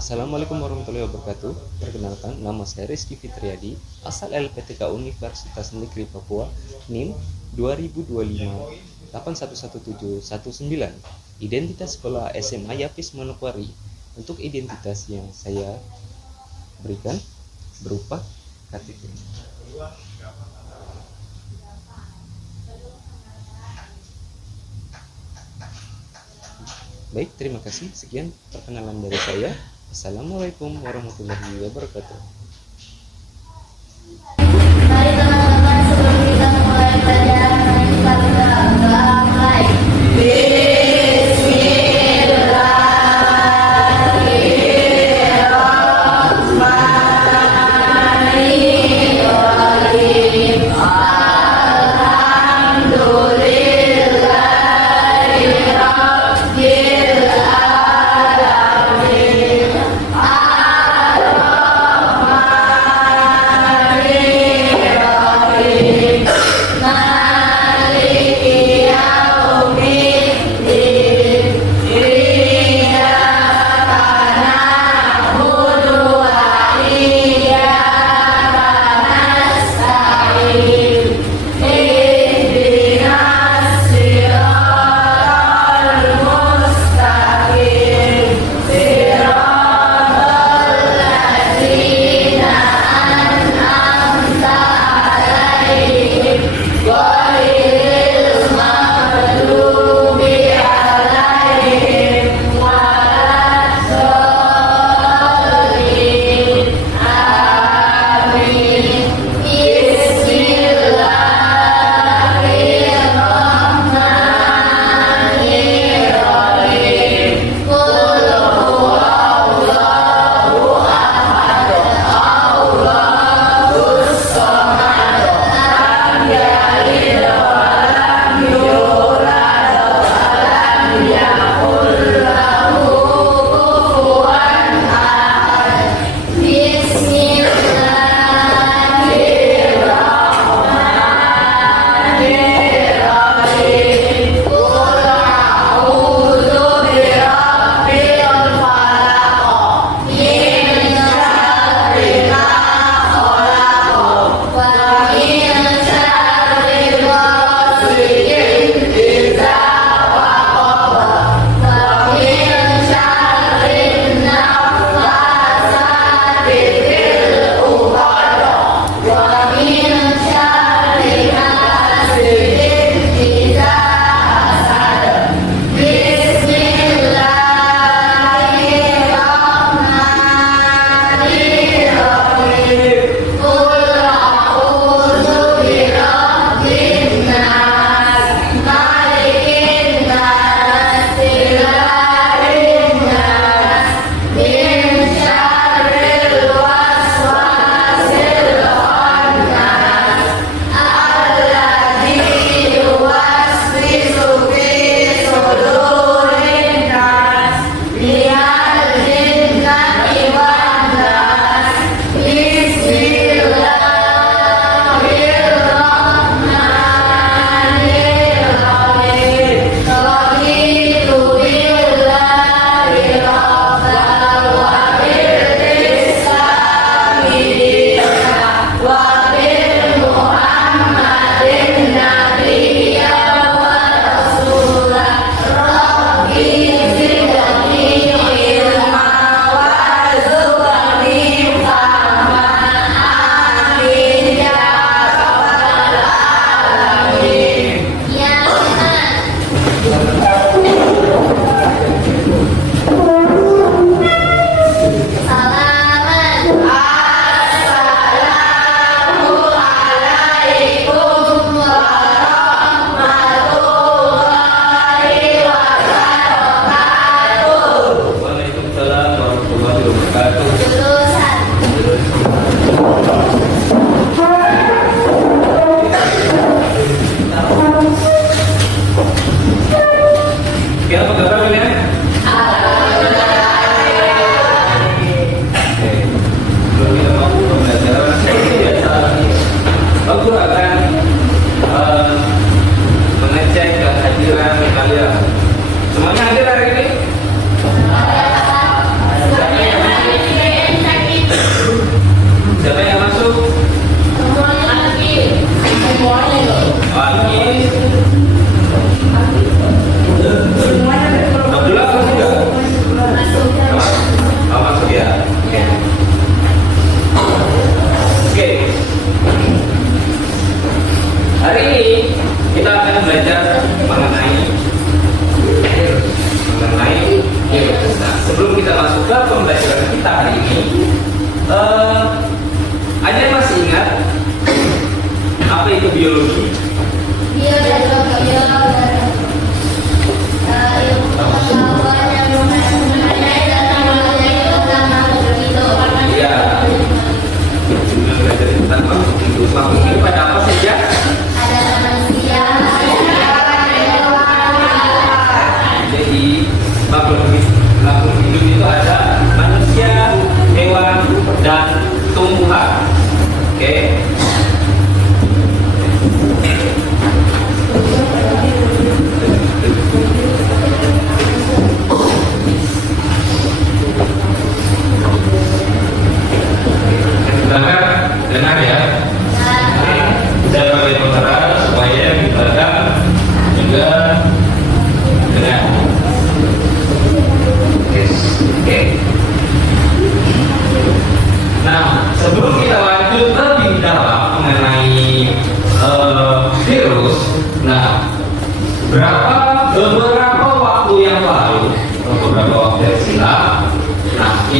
Assalamualaikum warahmatullahi wabarakatuh. Perkenalkan, nama saya Rizky Fitriadi, asal LPTK Universitas Negeri Papua, NIM 2025 Identitas sekolah SMA Yapis Manokwari. Untuk identitas yang saya berikan berupa KTP. Baik, terima kasih. Sekian perkenalan dari saya. Assalamualaikum warahmatullahi wabarakatuh. Mari teman-teman, sebelum kita mulai belajar, kita berdoa mulai.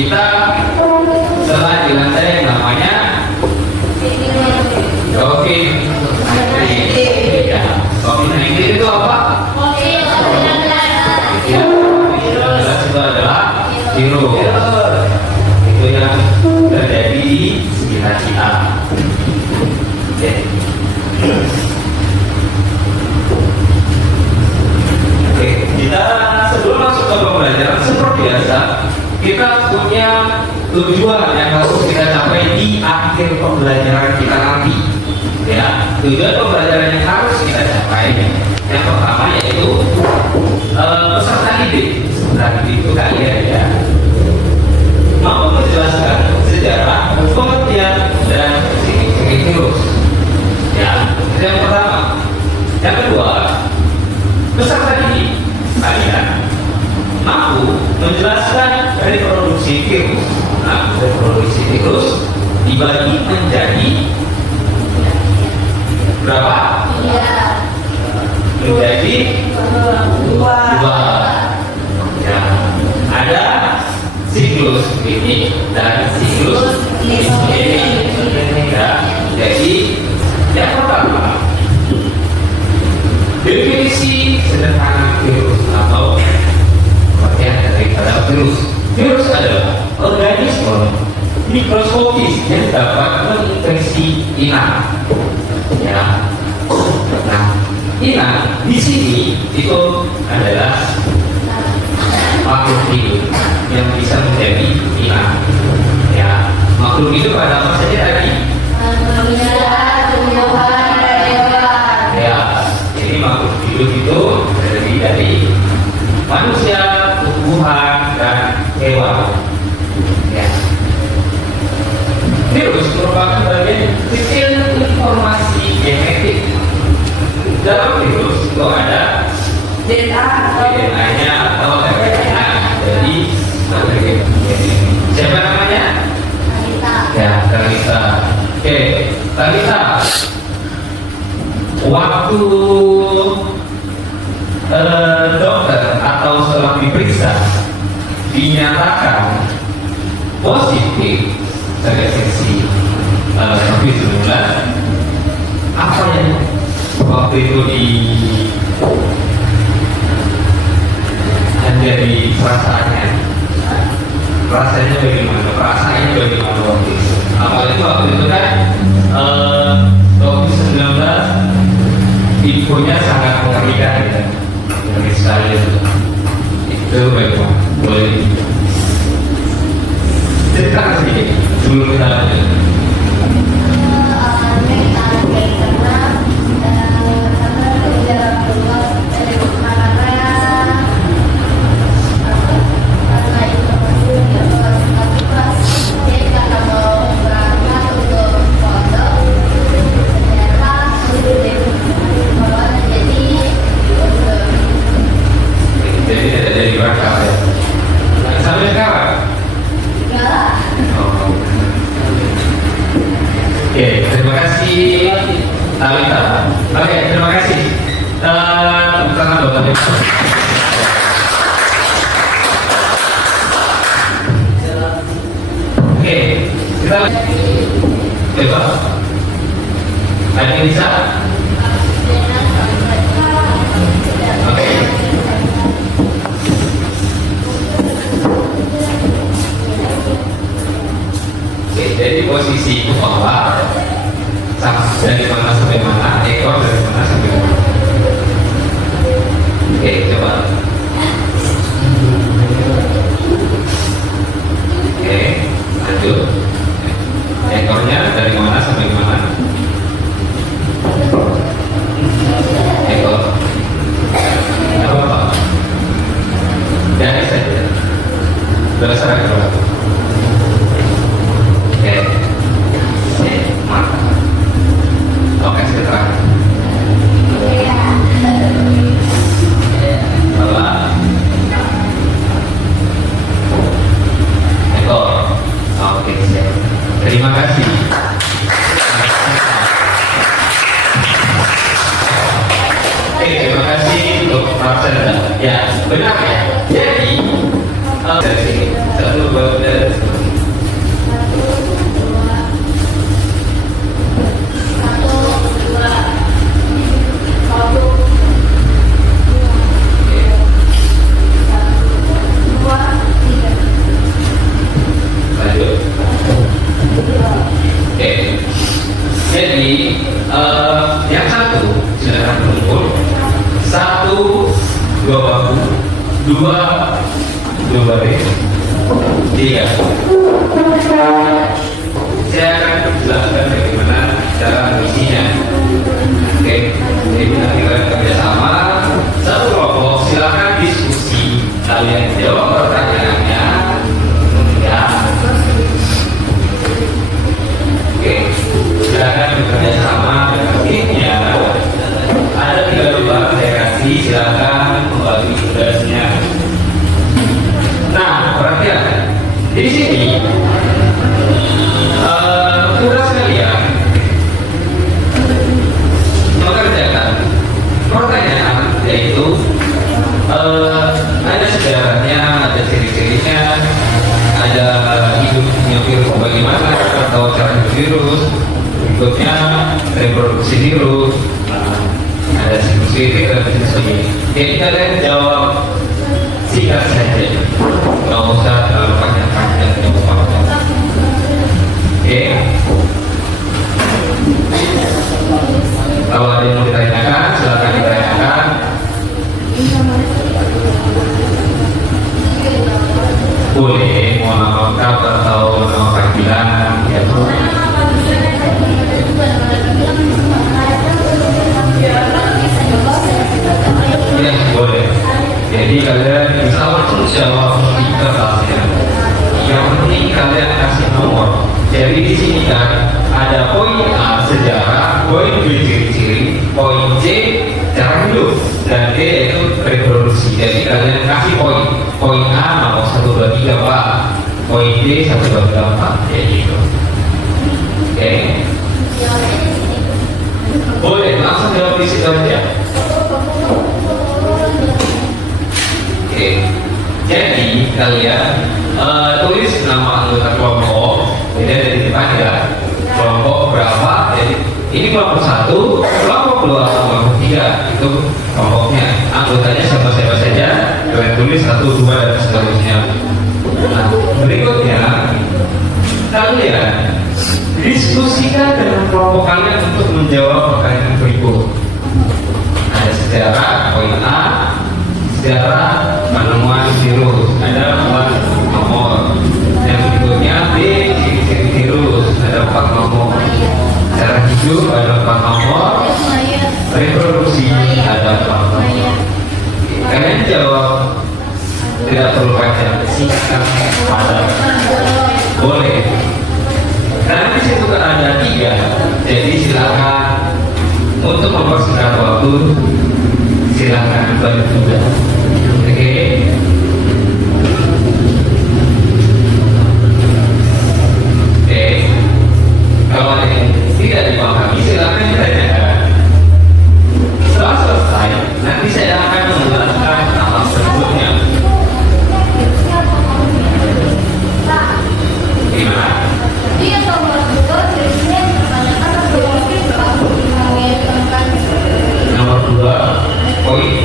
kita setelah di lantai yang namanya COVID-19. Ya, COVID-19 itu apa? Ya, itu adalah virus. Itu yang terjadi di sekitar kita. Oke. Oke, kita sebelum masuk ke pembelajaran seperti biasa, kita punya tujuan yang harus kita capai di akhir pembelajaran kita nanti. Ya, tujuan pembelajaran yang harus kita capai yang pertama yaitu peserta didik. Peserta didik itu kalian ya, mampu menjelaskan sejarah, pengertian dan ciri-ciri virus. Ya, itu yang pertama. Yang kedua, peserta didik kalian mampu menjelaskan reproduksi virus. Nah, reproduksi virus dibagi menjadi berapa? Menjadi dua. Ya, ada siklus ini dan siklus ini. Ya, jadi yang pertama, definisi sederhana virus atau pengertian daripada virus. Virus adalah organisme mikroskopis yang dapat menginfeksi inang. Ya, nah, inang di sini itu adalah makhluk hidup yang bisa menjadi inang. Ya, makhluk hidup pada apa saja tadi? Ya, jadi makhluk hidup itu terdiri dari manusia, tumbuhan, dan hewan. Ya. Virus merupakan bagian kecil informasi genetik. Dalam virus itu ada DNA-nya atau RNA. Jadi siapa namanya? Ya, Talita. Oke, Talita. Waktu dokter atau setelah diperiksa dinyatakan positif terinfeksi COVID-19, apa yang waktu itu menjadi perasaannya? Rasanya bagaimana? Perasaannya bagaimana waktu itu? Apalagi waktu itu kan COVID-19 infonya sangat mengerikan ya. Ngeri sekali itu bagaimana? Boleh ceritakan sedikit sebelum kita lanjut. Jadi tidak jadi berangkat ya. Sampai sekarang? Oh. Oke, terima kasih Talita. Oke, terima kasih. Tepuk tangan buat Talita. Oke, kita coba. Ada yang bisa? Oke. Jadi posisi kepala dari mana sampai mana, ekor dari mana sampai mana. Oke, coba. Oke, lanjut. Ekornya dari mana sampai mana? Ekor. Tidak apa-apa. Jadi saja. Berdasarkan berapa? Oke, sekarang ekor. Oke, terima kasih. Terima kasih untuk Marcel. Ya, benar ya. Jadi dari sini 1, 2, 3. dua, dua deh, tiga. Saya akan jelaskan bagaimana cara mengisinya. Oke, jadi kita kerjasama satu kelompok, silakan diskusi, kalian jawab pertanyaannya, ya. Oke, silakan bekerja sama dengan timnya. Ada 3 lembar saya kasih, silakan membagi tugasnya. Nah, perhatian di sini tugas kalian mengerjakan pertanyaan, yaitu ada sejarahnya, ada ciri-cirinya, ada hidupnya virus bagaimana atau cara hidup virus, berikutnya reproduksi virus, ada siklus dan sebagainya. Jadi kalian jawab singkat saja, nggak usah terlalu panjang-panjang jawabannya. Oke. Kalau ada yang mau ditanyakan, silakan ditanyakan. Boleh mau nama lengkap atau nama panggilan, ya. Ya, boleh. Jadi kalian bisa langsung jawab di kertasnya. Yang penting kalian kasih nomor. Jadi di sini kan ada poin A sejarah, poin B ciri-ciri, poin C cara hidup, dan D itu reproduksi. Jadi kalian kasih poin. Poin A nomor 1, 2, 3, 4. Poin D 1, 2, 3, 4. Kayak gitu. Oke. Boleh langsung jawab di situ aja. Oke. Jadi kalian tulis nama anggota kelompok. Jadi ada di depan ya. Kelompok berapa? Jadi ini kelompok 1, kelompok 2, kelompok 3 itu kelompoknya. Anggotanya siapa-siapa saja. Kalian tulis 1, 2 dan seterusnya. Nah, berikutnya kalian diskusikan dengan kelompok kalian untuk menjawab pertanyaan berikut. Ada sejarah, poin A, sejarah penemuan virus, ada 4 nomor. Yang berikutnya B, ciri-ciri virus, ada 4 nomor. Cara hidup ada 4 nomor. Reproduksi ada 4 nomor. Kalian jawab, tidak perlu panjang, singkat, padat. Boleh. Karena di situ ada 3, jadi silakan untuk mempersingkat waktu, silakan bagi tugas. Oke. Oke. Kalau ada yang tidak dipahami, silakan ditanyakan. Setelah selesai, nanti saya akan menjelaskan hal berikutnya. Gimana? Nomor 2, poin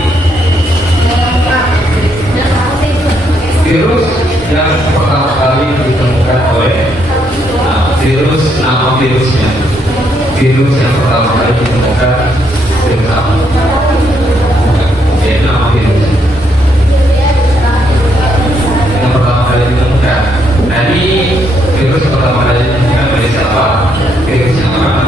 virus yang pertama kali ditemukan oleh virus, nama virusnya. Virus yang pertama kali ditemukan virus apa? Ya, nama virusnya yang pertama kali ditemukan. Tadi virus pertama kali ditemukan oleh siapa? Virus yang mana?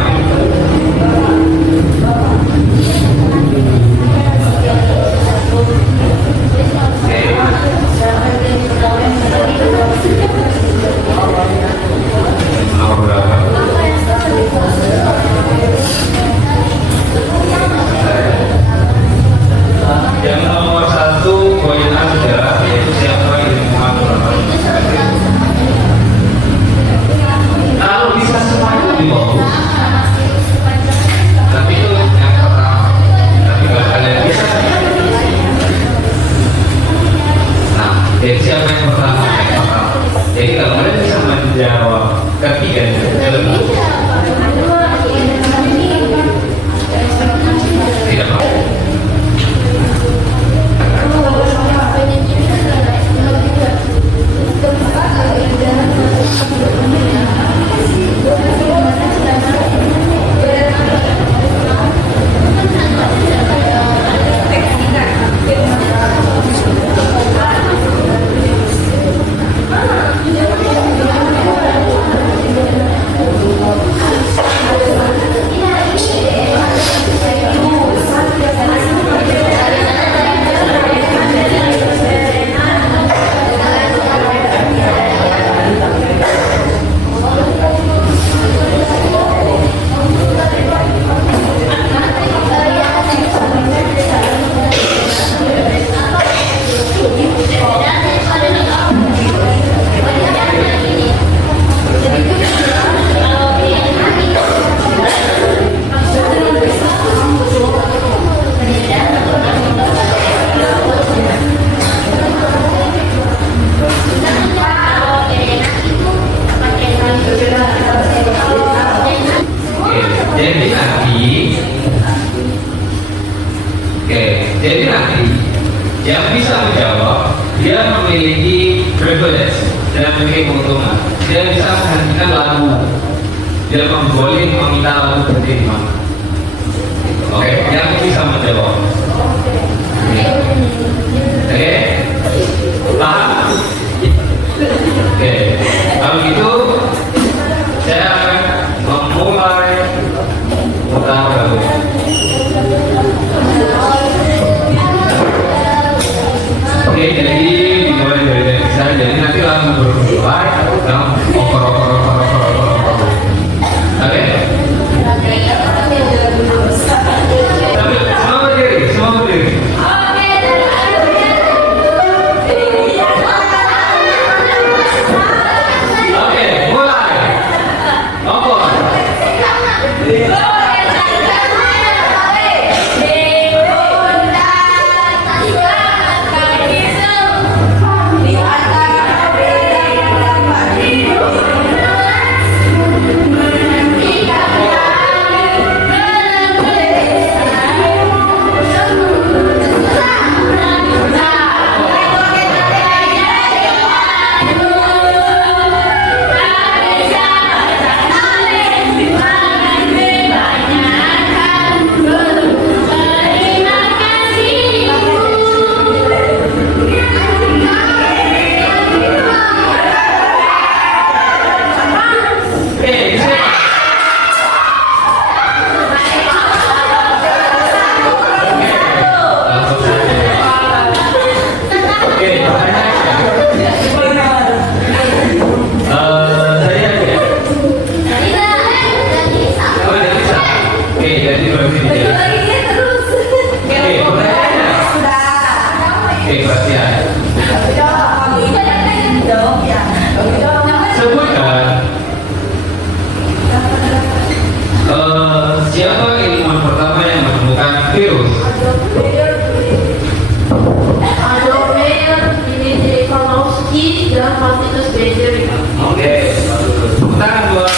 Nomor berapa? Yang nomor 1 poin A sejarah, yaitu siapa yang ditemukan pertama. Kalau bisa semuanya lebih bagus. Tapi itu yang pertama. Tapi kalau kalian bisa, nah, jadi siapa yang pertama? Jadi kalau kalian bisa menjawab ketiga, tidak apa. privilege dan memiliki keuntungan. Dia bisa menghentikan lagu. Dia boleh meminta lagu berhenti di mana. Oke, yang bisa menjawab. Oke, paham? Oke, kalau gitu saya akan memulai putar lagu. Oke, jadi dimulai dari bisa. Jadi nanti lagu berubah, dan oper. Oke. Tapi semua berdiri. Oke, mulai. Oper. Siapa ilmuwan pertama yang menemukan virus? Adolf Dimitri Kolmogorov dan Martinus Becker. Oke, tangan dua.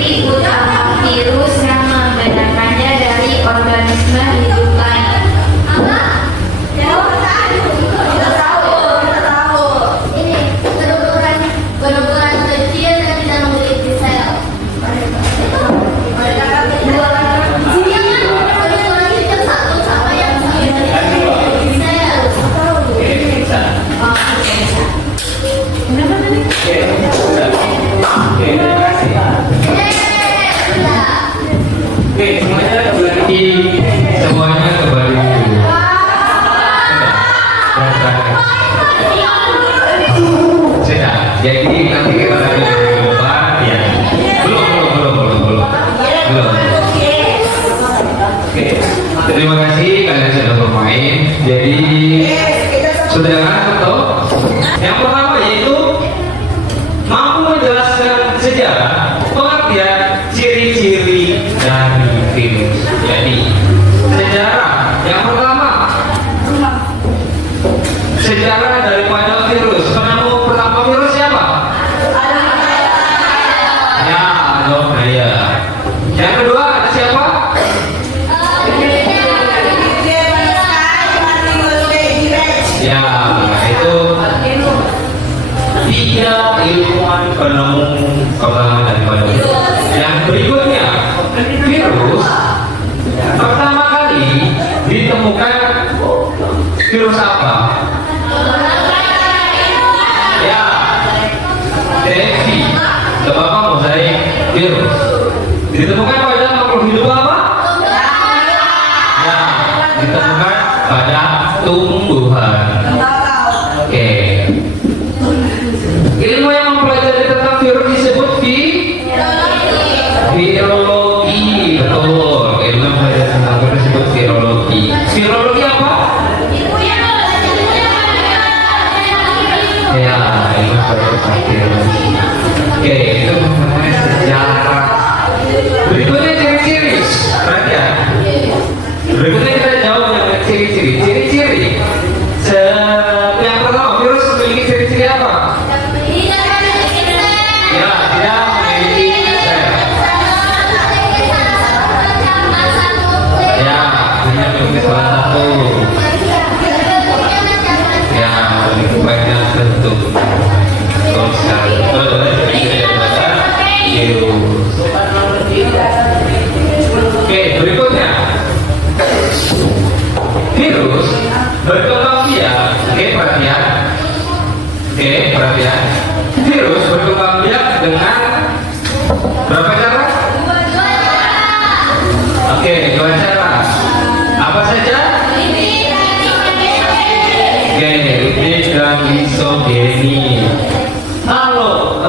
ciri utama virus yang membedakannya dari organisme hidup lain? Ini berukuran kecil dan tidak memiliki sel. Berukuran kecil satu sama yang memiliki sel. Oke, bisa. Oke, terima kasih. Oke, semuanya kembali. Semuanya kembali dulu. Sudah. Jadi nanti kita lagi berjumpa ya. Belum. Oke. Terima kasih kalian sudah bermain. Jadi saudara atau yang pertama yaitu mampu menjelaskan sejarah, pengertian ciri-ciri dari virus. Jadi sejarah yang pertama, sejarah daripada virus. Penemu pertama virus siapa? Ya, Adolf Meyer. Yang kedua ada siapa? Ya, itu tiga ilmuwan penemu pertama daripada virus. Yang berikutnya, virus pertama kali ditemukan virus apa? Ya, DFV, Bapak mozaik virus. Ditemukan pada makhluk hidup apa? Ya, ditemukan pada tumbuhan. Oke. Ilmu yang mempelajari tentang virus disebut virologi. Betul. Ilmu yang mempelajari tentang virus disebut virologi. Virologi apa? Ya, ilmu mempelajari tentang virus. Oke, itu mengenai sejarah. Berikutnya ciri-ciri. Perhatian. Berikutnya kita jawab dengan ciri-ciri. Ciri-ciri. Yang pertama, virus memiliki ciri-ciri apa? Ya, tidak memiliki sel. Ya, hanya memiliki salah satu. Ya, memiliki banyak bentuk. Betul sekali. Ciri-ciri daripada virus. Oke, berikutnya. Virus berkembang biak. Oke, perhatian. Virus berkembang biak dengan berapa cara? Oke, dua cara. Apa saja? Oke, lipid dan lisogeni. Kalau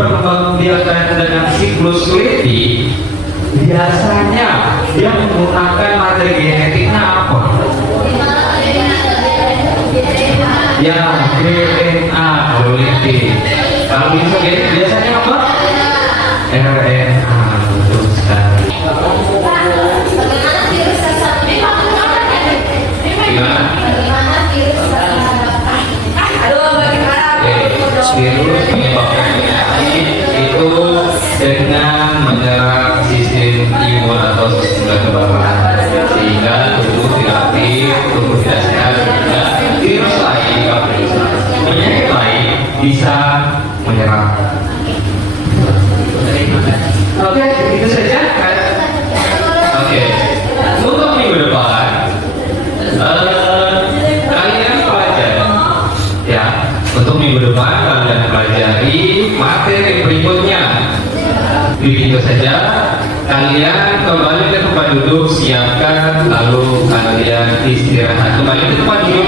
berkembang biakan dengan siklus lipid, biasanya dia menggunakan materi genetiknya apa? Ya, DNA kalau lipid. Kalau lisogeni biasanya apa? RNA. Betul sekali. Gimana? Virus menyebabkan penyakit itu dengan menyerang sistem imun atau sistem kekebalan, sehingga tubuh tidak aktif, tubuh tidak sehat, sehingga virus lain, penyakit lain bisa menyerang. Oke, itu saja. Oke, untuk minggu depan kalian pelajari ya. Untuk minggu depan kalian pelajari materi berikutnya. Begitu saja. Kalian kembali ke tempat duduk, siapkan, lalu kalian istirahat. Kembali ke tempat duduk.